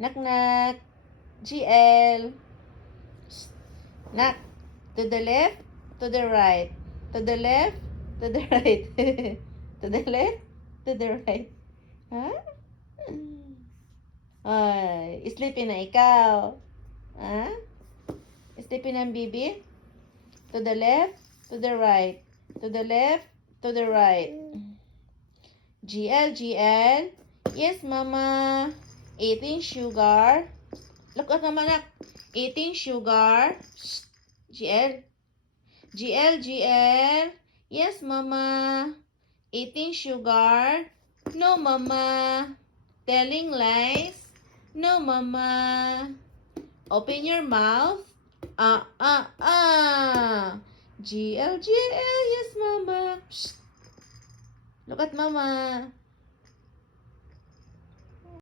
Knock, knock. GL. Knock. To the left, to the right. To the left, to the right. To the left, to the right. Ha? Ay, sleepy na ikaw. Ha? Sleepy na ang bibi? To the left, to the right. To the left, to the right. GL, GL. Yes, mama. Eating sugar. Look at naman, anak. Eating sugar. GL. GL, GL. Yes, mama. Eating sugar. No, mama. Telling lies. No, mama. Open your mouth. GL, GL. Yes, mama. Look at mama.